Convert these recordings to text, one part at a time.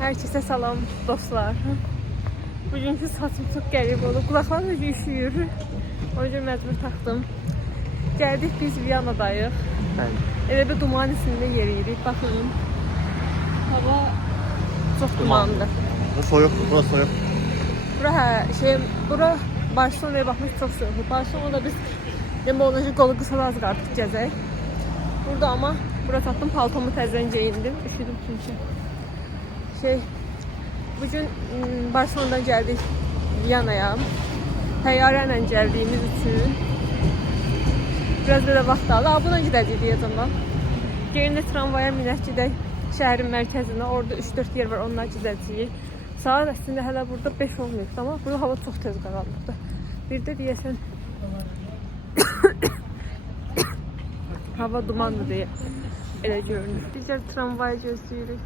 Herkese salam dostlar. Bugünkü saçım çok qəribə oldu. Qulaqlarım da üşüyür. O yüzden məcbur taxdım. Gəldik biz Viyanadayıq. Elə bir duman içində yeriyirik. Baxın. Hava çox dumanlı. Bu soyuq, burası soyuq. Bura Barcelona'ya baxmış çox soyuq. Barcelona'da biz demək olar ki, qolu qısa az artıq gəzək. Burada ama bura tapdım, paltomu təzədən geyindim. Üşüdüm çünki. Bugün Barcelona'dan geldik Viyana'ya. Təyyarə ilə gəldiyimiz üçün biraz belə vaxt aldı. Buna gidəcəyik deyəcəm ben. Geyində tramvaya minək gedək şəhərin mərkəzinə. Orada 3-4 yer var, onlar gidəcəyik. Saat əslində hələ burada 5 olmuyor, ama burada hava çox tez qaranlıqdır. Bir də deyəsən hava dumanlı deyə elə görünür. Bizlər tramvaya gözləyirik.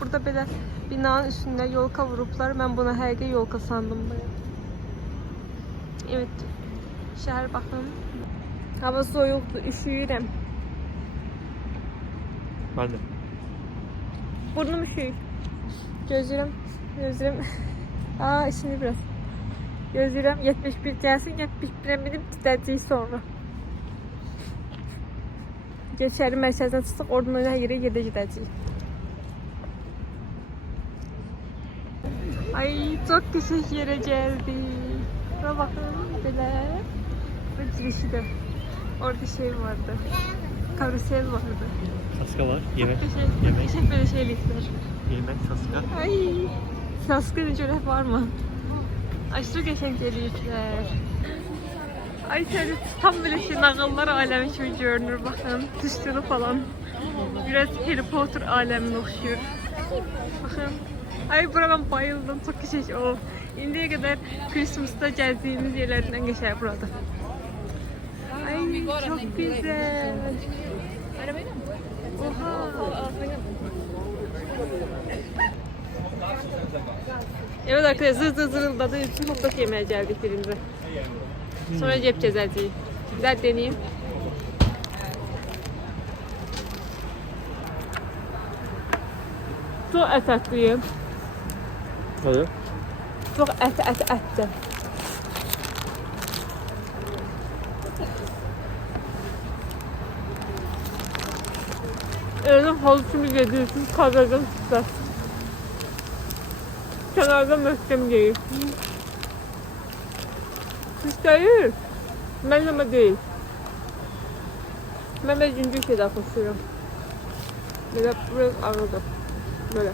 Burada belə binanın üstünde yolka vurublar. Ben buna həqiqi yolka sandım. Evet. Şəhər baxın. Hava soyuqdur, üşüyürəm. Ben de. Burnum üşüyür. Gözləyirəm. İşini biraz. Gözləyirəm 71 gəlsin, 71'e minib gidəcəyik sonra. Şəhərin mərkəzindən çıxdıq, oradan öyle yerə gedəcəyik. Ay çok güzel yere geldik. Buna bakın böyle. Bu girişi de. Orada şey vardı. Karusel vardı. Saska var, yemek. Yemek. Böyle şeylikler. Yemek, saska. Ay. Saskın cöre var mı? Aşırı geçen yerlikler. Ay seni tam böyle şey nağıllar alemi gibi görünür bakın. Tüstünü falan. Biraz Harry Potter alemine okşuyor. Bakın. Ay bura ben bayıldım, çok güzel o. İndiye kadar Christmas'ta gezdiğimiz yerlerden geçer burada. Ay çok güzel. Oha. Evet arkadaşlar zırıldadı. Hot dog yemeye geldik birinde. Sonra cep cezacıyı. Güzel deneyeyim. Çok esatlıyım. Hadi. Çok ətdir. Evden halısını yediyorsun, kazanın süper. Kenarda möhkem değil. Hiç değil. Məzəmə değil. Ben de zincir şeyden koşuyorum. Böyle biraz ağırdır. Böyle.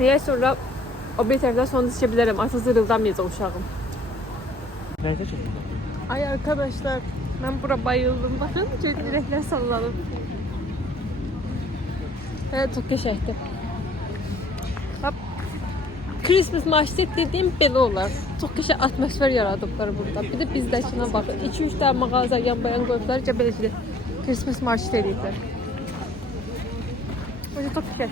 Neye sonra o bir taraftan sonra düşebilirim. Artık zırıldamayacağım uşağım. Nerede çekiyorsun? Ay arkadaşlar, ben bura bayıldım. Bakın direkler sallanıp. Evet çok geçerli. Bak, Christmas market dediğim belə olar. Çok güzel atmosfer yaradıblar burada. Bir de bizdəkine bakın. 2-3 tane mağaza yan bayan koyublar. Belə Christmas market ediblər. Burada çok güzel.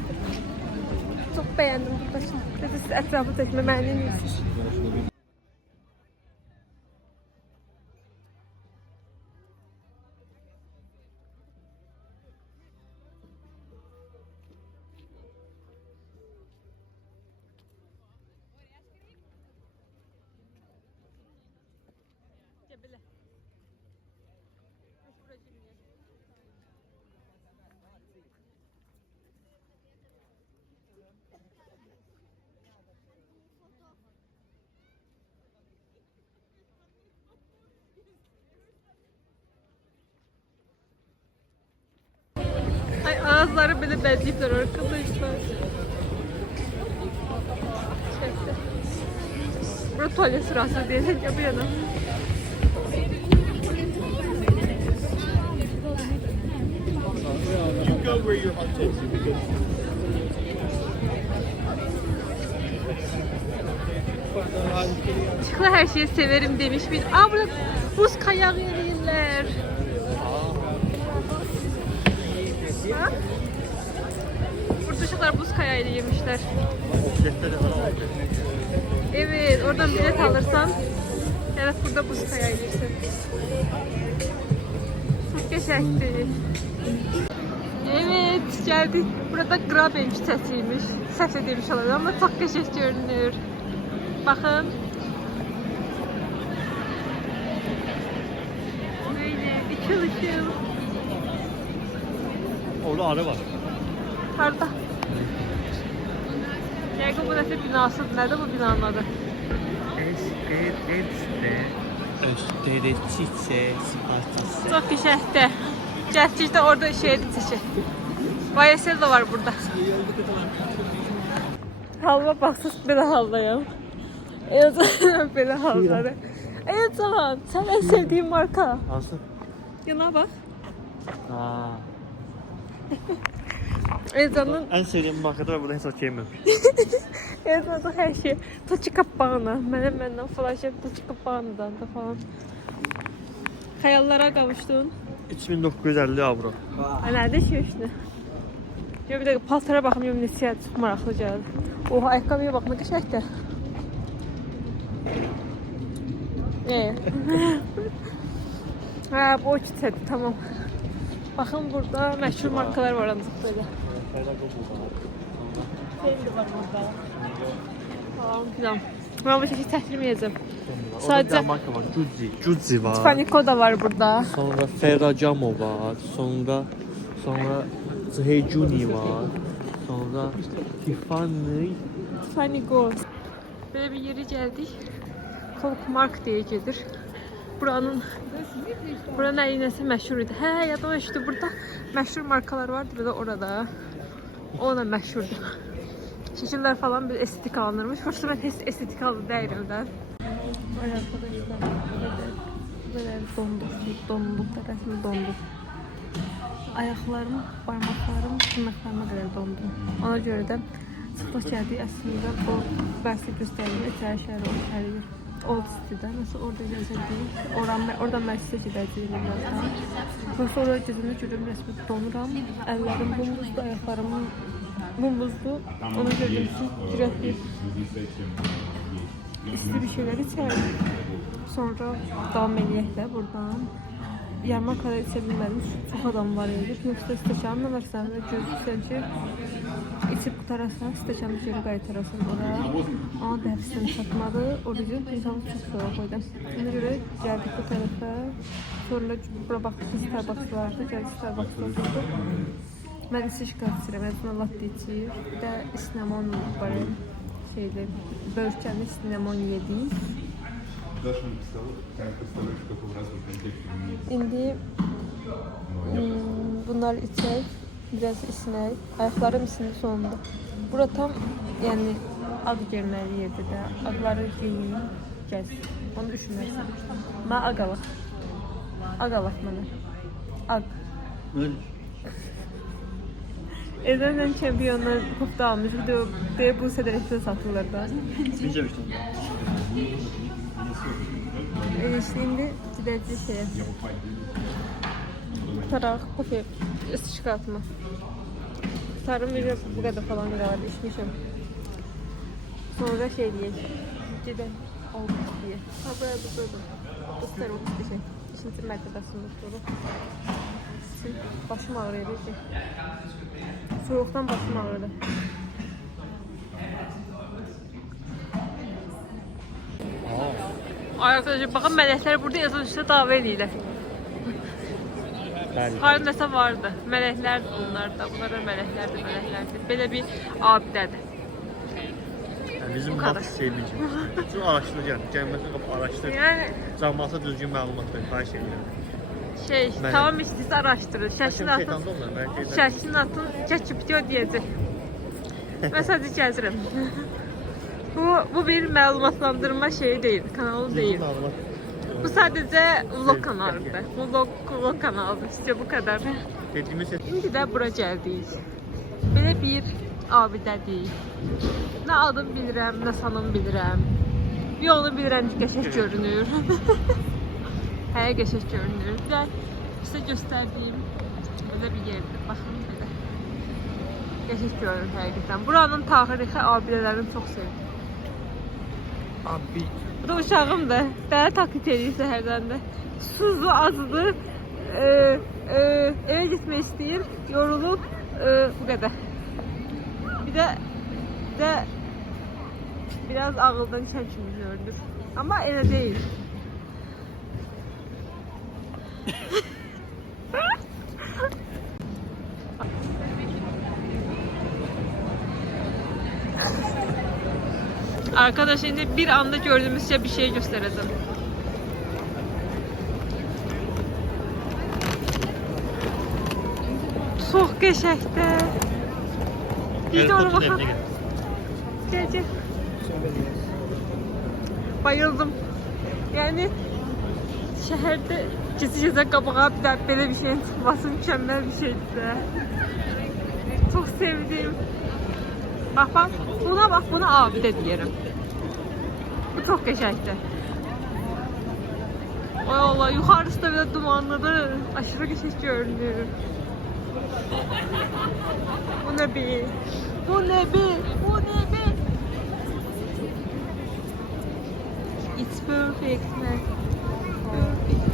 Çok beğendim burada şimdi. Siz etrafı çekmemeliyiz. Ay ağızları bile beziyipler arkadaşlar. Burada tuvalet sırası değil. Ya bu yana. Çıkla her şeyi severim demiş bir. Burada buz kayağı yerler. Ha? Burada çocuklar buz kayağıyla yemişler. Evet, oradan bilet alırsan evet burada buz kayağıyla yersin. Çok geçerli. Evet, Geldik. Burada Graben küçəsiymiş. Səhv edilmiş olabilir ama çok qəşəng görünür. Bakın. Böyle ışıl ışıl. Orada arı var. Harda? Yəqin bu nəsə binasıdır. Nədir bu binanın adı? Österi çiçe sipartisi. Çox qəşəngdir. Gəldikdə orada şeydir çiçək. YSL de var burada. Halva baxsız belə haldayım. Elcan belə halları. Elcan, sen en sevdiğin marka. Hansı? Yana bak. Aa. Elcan'ın En sevdiğim markada var, burada hesap yemem. Elcan'ın her şey. Toçi Gabbana. Məndən falan şey Toçi Gabbanadan da falan. Xəyallara qavuşdun. 3950 avro. Nədə şeyşni? Yo bir dakika paltara baxmıyorum neçəyə çox maraqlı gəldi. Oha ayaqqabıya bax nə qəşəngdir. Ha bu o küçədir tamam. Baxın burada məşhur markalar var ancaq belə. Fendi var burada. Tamam filan. Ben bu şəkil təhrirməyəcəm. Sadece marka var. Gucci var. Tiffany da var burada. Sonra Ferragamo var. Sonra Zhejuni var. Sonra Tiffany Gold. Böyle bir yere geldik. Kolkmark diye gelir. Buranın neyinəsə məşhur idi. Hə, yadıma düşdü. Burada məşhur markalar vardı bir de orada. O da məşhurdur. Şəkillər falan bir estetik alınırmış. Hoşuma ben estetik aldı değilim de. Ay arkadaşlar. Böyle donduk da resmi donduk. Ayaklarım, parmaklarım, tırnaklarıma kadar dondum. Ona göre de sıfır geldi aslında o versi gösterdiğinde içeri şehri o içeridir. Old City'de nasıl orada gezeceğiz. Oradan meclise gideceğiz birazdan. Yoksa oraya gözümü görürüm resmi donuram. Ellerim bumuzdu, ayaklarım bumuzdu. Ona göre de sürekli isti bir şeyler içerim. Sonra devam edeyim de buradan. Yarıma kadar içebilmedim. Çok adam var idi. Yoksa stəkanla varsan ve gözüksən ki içib qutararsan, stəkanı geri qaytararsan oraya. Ama dəfisini satmadı. O bizim insanı çok soğuk koydum. Ona göre geldik bu tarafa. Sonra bura baxdık Starbucks vardı. Geldik Starbucks'da oturduk. Ben ise şikayet içirəm. Əzimə latte içir. Bir de sinemon var. Şeyde, bölüşkəndə sinemon yedik. İndi bunlar içək, biraz isinək, ayaqlarım isindi sonunda. Bura tam yani ad görməli yerdir də, adları geyin, gəz, onu düşünərsən. Mən aqalaq mənə, aq. Ezel'den şampiyonlar kupda almış, bir de bu sederekte satılır da. İçmemiştim. Şimdi gideceğiz şeye. Tarak, kofe, üstü çıkartma. Tarım bir bu kadar falan galiba içmişim. Sonra şey diye, gidelim olmuş diye. Ha böyle. Bu tarım bir şey. İkinci mertebesinde dolu. Başım ağrıyor ki. Soğuktan başım ağrıdı. Arkadaşlar bakın melekler burada yazılışta dava edirlər. Harada nəsə vardı. Melekler bunlar da. Bunlar da meleklerdir. Belə bir abidədir. Yani bizim mat sevmeyeceğim. Şu araştıracağım. Cəmiyyətə qapı araştır. Yani Cəmiyyətə düzgün məlumat ver. Xahiş edirəm. tamam işte araştırın. Şəkil atın. ChatGPT diyecek. Ben sadece gəzirəm. Bu bir məlumatlandırma şeyi değil, kanalı değil. Bu sadece vlog kanalıdır. Vlog kanalıdır. İşte bu kadar. Şimdi de bura gəldik. Belə bir abidədir. Nə adım bilirəm, nə sanım bilirəm. Bir onu bilirəm ki, qəşəng görünür. Həyə qəşəng görünür. Bir də sizə göstərdiyim belə bir yerdir. Baxın belə. Qəşəng görünür həqiqətən. Buranın tarixi abidələrini çox sevdim. Abi. Bu da uşağımdır. Bəni taklit edir səhərdən də. Suzu azdır. Eve gitmək istəyir. Yorulub Bu kadar. Bir de biraz ağıldan içen kimi görünür. Ama elə değil. Arkadaş şimdi bir anda gördüğümüzce bir şey göstereceğim. Çok qəşəngdir. Bir de ona bakalım. Gel gel. Bayıldım. Yani şehirde gizli kabağa bir de böyle bir şeyin çıkması mükemmel bir şeydi. Çok sevdim. Bak bak, buna abi de diyelim. Bu çok geçerli. Ay Allah, yukarısı da bir de dumanlıdır. Aşırı geçiş görünüyor. Bu ne be? Bu ne be? Bu ne be? It's perfect man. Perfect.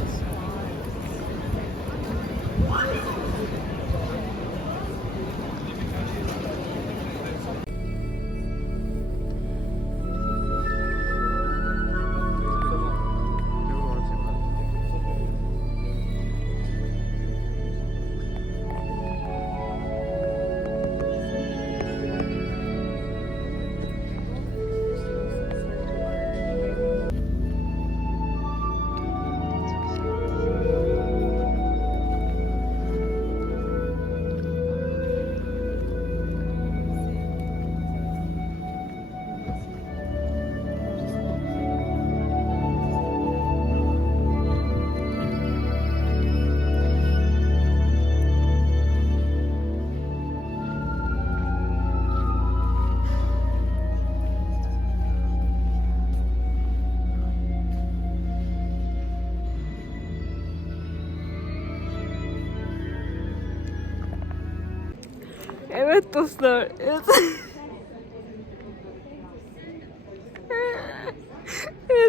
Evet dostlar. Evet.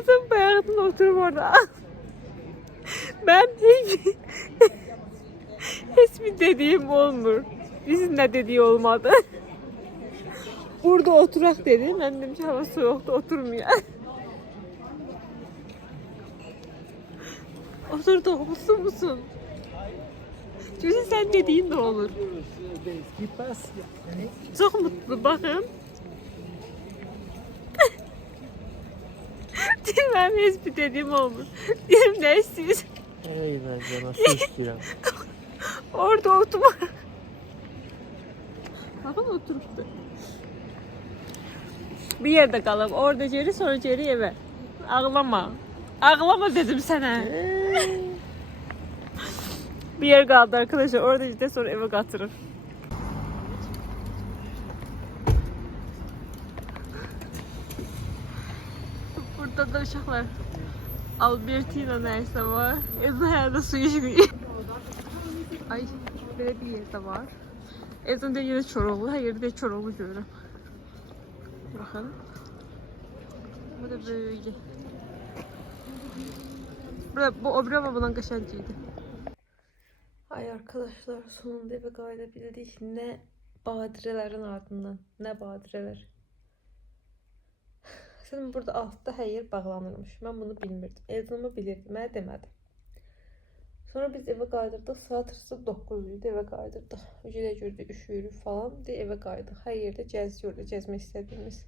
Sen bayağıdın oturup orada. Ben hiçbir dediğim olmur. Bizim de dediği olmadı. Burada oturak dedi. Ben dedim ki hava soğukta oturmuyor. Oturduk. Mutlu musun? Çünkü sen dediğin de olur. Çok mutlu bakın. Ben hiçbir dediğim olmuş. Diyelim ne istiyorsun? Ey ben canım, su istiyorum. Orada oturma. Bakın oturuptu. Bir yerde kalalım. Orada geri sonra geri eve. Ağlama. Ağlama dedim sana. Bir yer kaldı arkadaşlar. Orada işte sonra eve götürür. Burada da uşaqlar Albertina neyse var. Ezan herhalde su içmiyor. Ay böyle bir yerde var. Ezan da yine Çoroklu. Her yerde Çoroklu görürüm. Bakın. Bu da böyle. Bu obrama bundan kaşancıydı. Ay arkadaşlar sonunda eve qayıdabildik. Ne badirelerin ardından. Ne badireler. Şimdi burada altta hər yer bağlanırmış. Ben bunu bilmirdim. Ezanımı bilirdim. Mənə demədi. Sonra biz eve qayıdırdıq. Saat 9 idi eve qayıdırdıq. Ücüdə gördük, üşüyürük falan. Deyə eve qayıdıq. Hər yerdə gəziyordu, gəzmək istədiyimiz.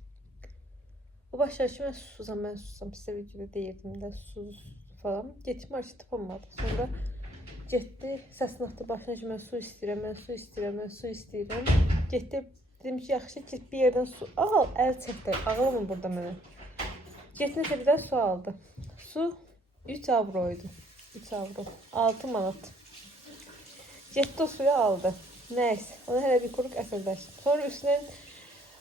Bu başlar ki, mən susam. Sizə videoda deyirdim də susuz falan. Getdim, marşı tapamadı. Sonra getdi, səsini atdı başına ki, mən su istəyirəm. Getdi, dedim ki, yaxşı git bir yerdən su al, əl çəkdi. Ağlamın burada mənə. Getdi, bir də su aldı. Su 3 avroydu. 3 avro. 6 manat. Getdi o suyu aldı. Nəysə, onu hələ bir quruq əsəbləşdi. Sonra üstündən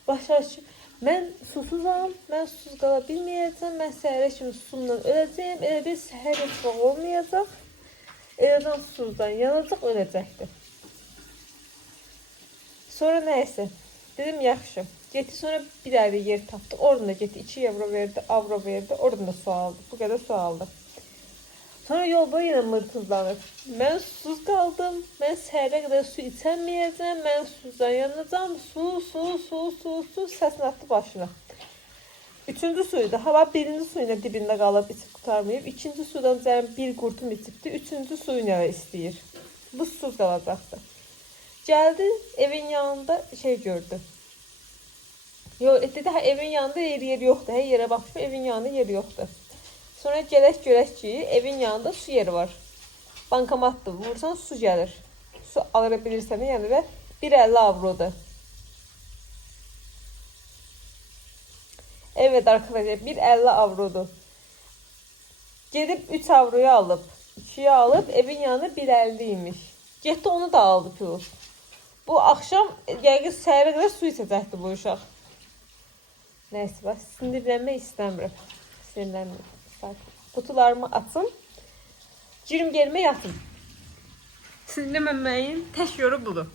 başlar ki, mən susuzam, mən susuz qala bilməyəcəm, mən səhərə kimi susuzla öləcəyim, elə bir səhər heç vaxt olmayacaq. Elazığ susuzdan yanacaq, öləcəkdir. Sonra nəysə, dedim yaxşı. Getdi sonra bir ayrı yer tapdı. Oradan da getdi 2 avro verdi, oradan da su aldı. Bu qədər su aldı. Sonra yol boyu yenə mırtızlanır. Mən susuz qaldım. Mən səhərə qədər su içəməyəcəm. Mən susuzdan yanacam. Su. Səsini atdı başına. Üçüncü suydu. Hava birinci suyuna dibində qalıb içib qutarmayıb. İkinci sudan cəmi bir qurtum içibdi. Üçüncü suyuna istəyir. Bu susuz qalacaqdı. Gəldi evin yanında şey gördü. Dedi, evin yanında yer yoxdur. Hər yerə baxıb evin yanında yer yoxdur. Sonra görək ki, evin yanında su yeri var. Bankomatdır. Vursan su gəlir. Su alır bilirsən, yəni və 1.50 avrodur. Evet arkadaşlar 1.50 avrodur. Gedib 3 avroya alıb, 2'ye alıb evin yanında 1.50 imiş. Getdi onu da aldı plus. Bu akşam yəqin səhərə qədər su içəcəkdi bu uşaq. Nəysə, bax, sinirlənmək istəmirəm. Sinirlənmirəm. Qutularımı açım. Girim gelmə yatım. Sinirlənməməyin tək yolu budur.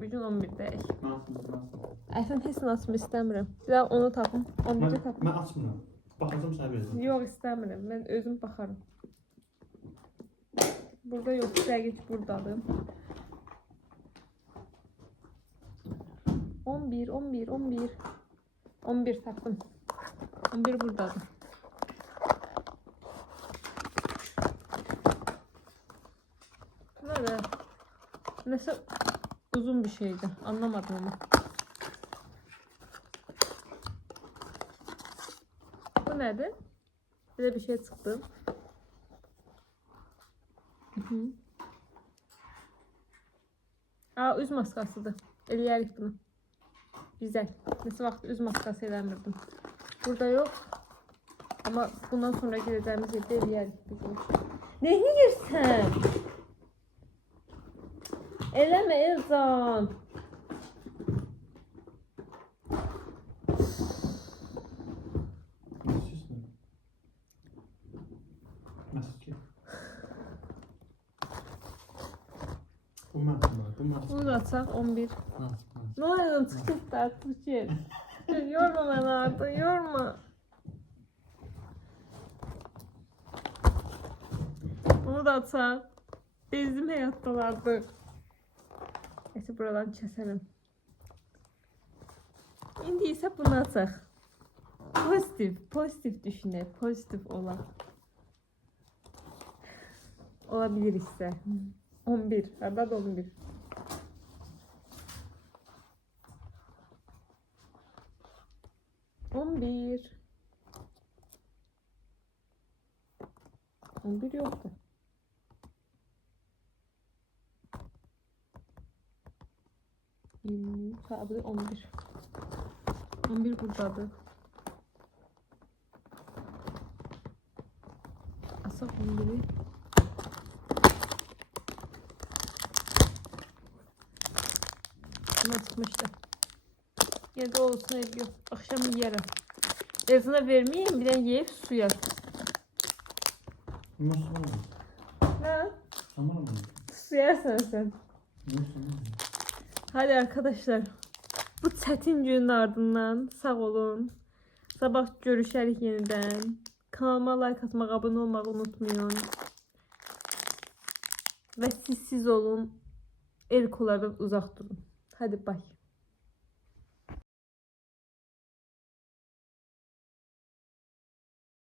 Bugün 11'dəyik. Əslən heç nə açım istəmirəm. Bir daha onu tapım. 11'də tapım. Mən açmıram. Baxacam sənə verəcəm. Yox, istəmirəm. Mən özüm baxarım. Burada yox, dəqiq buradadır. 11 tapdım. 11 buradadır. Böyle neyse uzun bir şeydi. Anlamadım onu. Bu nedir? Böyle bir şey çıktı. Aa, üz maskasıdır. Eləyərik bunu. Güzel. Neyse vaxt üz maskası eləmirdim. Burada yok. Ama bundan sonra gireceğimiz yerde eləyərik bizim. Ne yiyirsən? Eləmə Elcan. Bunu da atsak 11. Ne oynadın çıkıp da artık şey. Yorma beni artık, yorma. Bunu da atsak. Bezdim hayattalardı. Neyse buradan keselim. İndi ise bunu atsak. Pozitif düşünək, pozitif olan. Olabilir ise. 11, harada 11. On bir yoktu. Sadece 11. 11 buradadır. Asak 11'i. Buna çıkmıştı. Ya da olsun ediyor. Akşam yerim. Ezine vermeyeyim, bir de yiyip suya. Ne? Su yersen sen. Hadi arkadaşlar. Bu çətin günün ardından sağ olun. Sabah görüşərik yenidən. Kanalıma like atmaq, abone olmağı unutmayın. Və siz olun. El kollardan uzaq durun. Hadi bay.